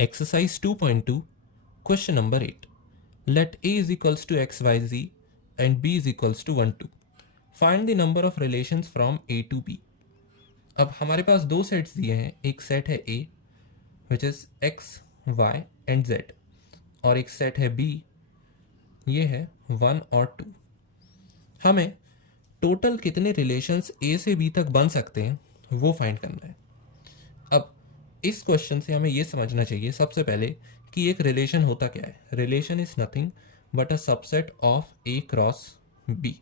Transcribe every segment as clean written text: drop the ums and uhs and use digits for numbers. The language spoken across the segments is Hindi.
Exercise 2.2, question number 8. Let A is equals to xyz and B is equals to 1 2. Find the number of relations from A to B. अब हमारे पास दो सेट्स दिए हैं. एक सेट है A which is x, y and z और एक सेट है B, ये है 1 और 2. हमें टोटल कितने रिलेशंस A से B तक बन सकते हैं वो फाइंड करना है. अब इस क्वेश्चन से हमें ये समझना चाहिए सबसे पहले कि एक रिलेशन होता क्या है. Relation is nothing but a subset of A cross B.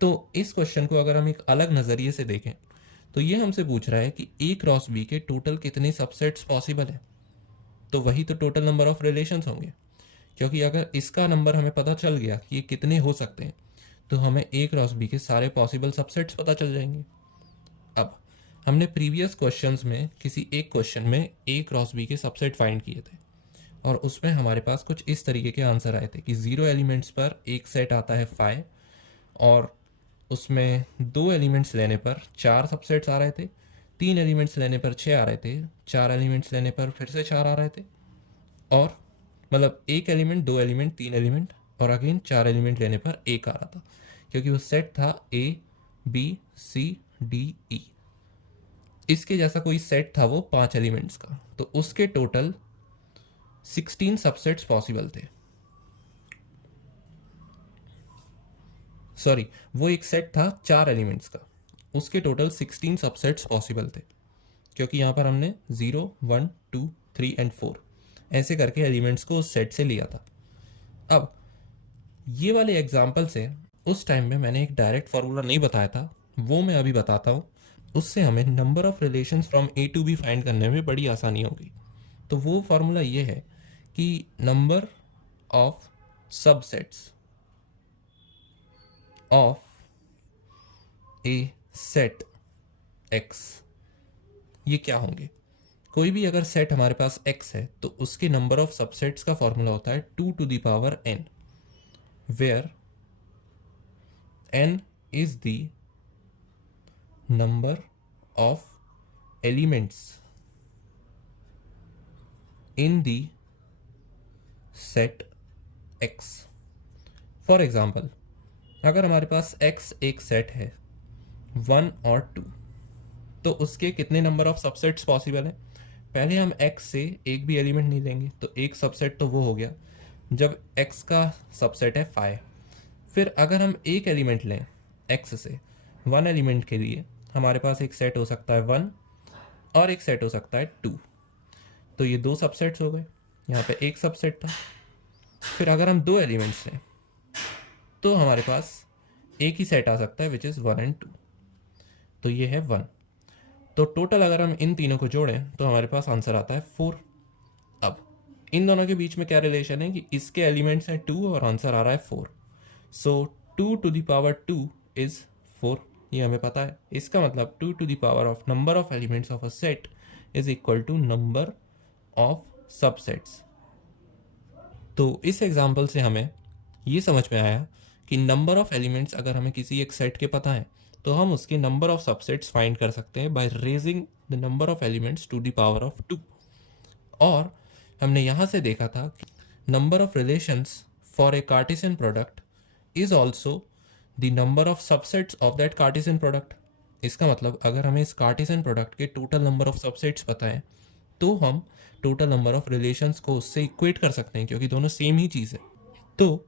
तो इस क्वेश्चन को अगर हम एक अलग नज़रिए से देखें तो ये हमसे पूछ रहा है कि A क्रॉस B के टोटल कितने सबसेट्स पॉसिबल हैं. तो वही तो टोटल नंबर ऑफ रिलेशंस होंगे, क्योंकि अगर इसका नंबर हमें पता चल गया कि ये कितने हो सकते हैं तो हमें A क्रॉस B के सारे पॉसिबल सबसेट्स पता चल जाएंगे. अब हमने प्रीवियस क्वेश्चंस में किसी एक क्वेश्चन में A क्रॉस B के सबसेट फाइंड किए थे और उसमें हमारे पास कुछ इस तरीके के आंसर आए थे कि 0 एलिमेंट्स पर एक सेट आता है फाइ और उसमें 2 एलिमेंट्स लेने पर 4 सबसेट्स आ रहे थे, 3 एलिमेंट्स लेने पर 6 आ रहे थे, 4 एलिमेंट्स लेने पर फिर से 4 आ रहे थे, और मतलब एक एलिमेंट, 2 एलिमेंट, 3 एलिमेंट और अगेन 4 एलिमेंट लेने पर एक आ रहा था, क्योंकि वो सेट था A B C D E. इसके जैसा कोई सेट था वो 5 एलिमेंट्स का, तो उसके टोटल 16 सबसेट्स पॉसिबल थे. सॉरी, वो एक सेट था 4 एलिमेंट्स का, उसके टोटल 16 सबसेट्स पॉसिबल थे, क्योंकि यहाँ पर हमने 0 1 2 3 एंड 4 ऐसे करके एलिमेंट्स को उस सेट से लिया था. अब ये वाले एग्जाम्पल से उस टाइम में मैंने एक डायरेक्ट फार्मूला नहीं बताया था, वो मैं अभी बताता हूँ. उससे हमें number of relations from A to B find करने में बड़ी आसानी होगी. तो वो फार्मूला ये है कि number of subsets of a set X, ये क्या होंगे. कोई भी अगर सेट हमारे पास X है तो उसके नंबर ऑफ सबसेट्स का फॉर्मूला होता है 2 to the power n, where n is the number of elements in the set X. For example, अगर हमारे पास X एक सेट है 1 और 2, तो उसके कितने नंबर ऑफ सबसेट्स पॉसिबल हैं. पहले हम X से एक भी एलिमेंट नहीं लेंगे, तो एक सबसेट तो वो हो गया जब X का सबसेट है 5. फिर अगर हम एक एलिमेंट लें X से 1 एलिमेंट के लिए, हमारे पास एक सेट हो सकता है 1 और एक सेट हो सकता है 2, तो ये 2 सबसेट्स हो गए. यहाँ पे एक सबसेट था. फिर अगर हम 2 एलिमेंट्स लें तो हमारे पास एक ही सेट आ सकता है विच इज़ 1 एंड 2, तो ये है 1. तो टोटल अगर हम इन तीनों को जोड़ें तो हमारे पास आंसर आता है 4. अब इन दोनों के बीच में क्या रिलेशन है कि इसके एलिमेंट्स हैं 2 और आंसर आ रहा है 4. सो 2 to the power 2 इज 4, ये हमें पता है. इसका मतलब 2 to the power of number of elements of a set is equal to number of subsets. तो इस एग्जाम्पल से हमें ये समझ में आया कि नंबर ऑफ एलिमेंट्स अगर हमें किसी एक सेट के पता है तो हम उसके नंबर ऑफ सबसेट्स फाइंड कर सकते हैं by raising the number of elements to the power of 2. और हमने यहाँ से देखा था कि number of relations for a Cartesian product is also the number of subsets of that Cartesian product. इसका मतलब अगर हमें इस कार्टेशियन प्रोडक्ट के टोटल नंबर ऑफ सबसेट्स पता है तो हम टोटल नंबर ऑफ रिलेशंस को उससे इक्वेट कर सकते हैं, क्योंकि दोनों सेम ही चीज़ है. तो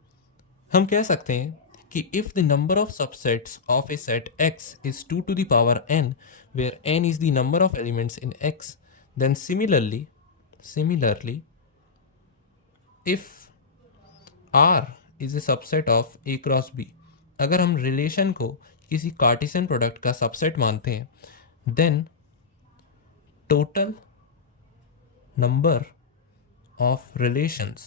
हम कह सकते हैं कि if the number of subsets of a set X is 2 to the power n, where n is the number of elements in X, then similarly if R is a subset of A cross B, अगर हम रिलेशन को किसी कार्टेशियन प्रोडक्ट का सबसेट मानते हैं, then total number of relations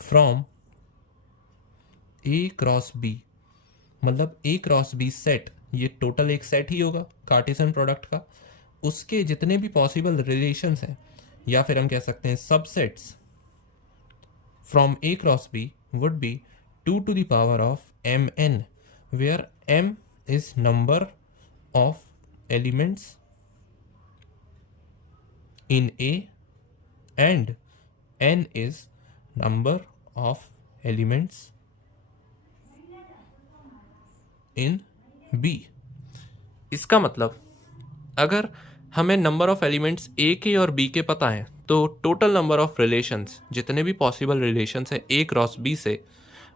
from A cross B, मतलब A क्रॉस B सेट, ये टोटल एक सेट ही होगा कार्टेशियन प्रोडक्ट का, उसके जितने भी पॉसिबल रिलेशंस हैं या फिर हम कह सकते हैं subsets from A cross B would be 2 to the power of mn, where m is number of elements in A and n is number of elements in B। इसका मतलब अगर हमें नंबर ऑफ एलिमेंट्स ए के और बी के पता है तो टोटल नंबर ऑफ रिलेशंस, जितने भी पॉसिबल रिलेशंस है ए क्रॉस बी से,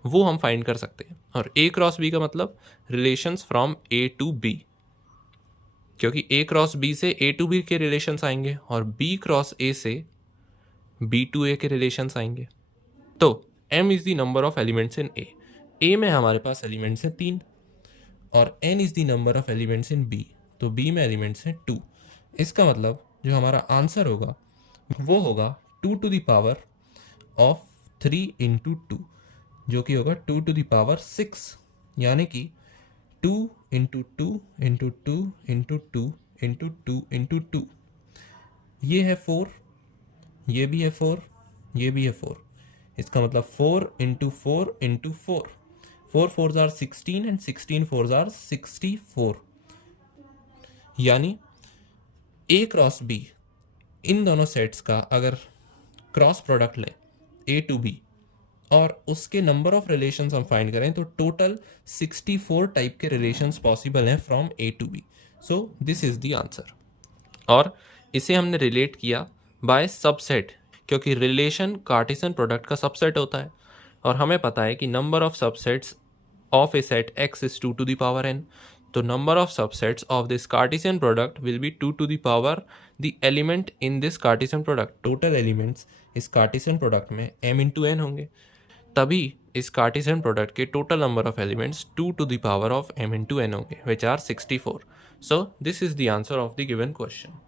वो हम फाइंड कर सकते हैं। और ए क्रॉस बी का मतलब relations from A to B, क्योंकि ए क्रॉस बी से ए टू बी के रिलेशंस आएंगे और बी क्रॉस ए से बी टू ए के रिलेशंस आएंगे। तो m is the number of elements in A में हमारे पास एलिमेंट्स हैं 3 और n is the number of elements in B, तो बी में एलिमेंट्स हैं 2। इसका मतलब जो हमारा आंसर होगा वो होगा 2 to the power of 3 into 2, जो कि होगा 2 टू द पावर 6, यानी कि 2 into 2 into 2 into 2 into 2 into 2। ये है 4, ये भी है 4, ये भी है 4। इसका मतलब 4 into 4 into 4, 4 4s are 16 and 16 4s are 64। यानी ए क्रॉस बी, इन दोनों सेट्स का अगर क्रॉस प्रोडक्ट लें ए टू बी और उसके नंबर ऑफ रिलेशंस हम फाइंड करें तो टोटल 64 टाइप के रिलेशंस पॉसिबल हैं from A to B. So this is the answer. और इसे हमने रिलेट किया बाय सबसेट, क्योंकि रिलेशन कार्टेशियन प्रोडक्ट का सबसेट होता है और हमें पता है कि number of subsets of a set x is 2 to the power n। तो number of subsets of this Cartesian product will B 2 to the power the element in this Cartesian product. Total elements इस कार्टेशियन प्रोडक्ट में m इंटू n होंगे, तभी इस कार्टेशियन प्रोडक्ट के total number of elements 2 to the power of m into n होंगे, which are 64। So this is the answer of the given question.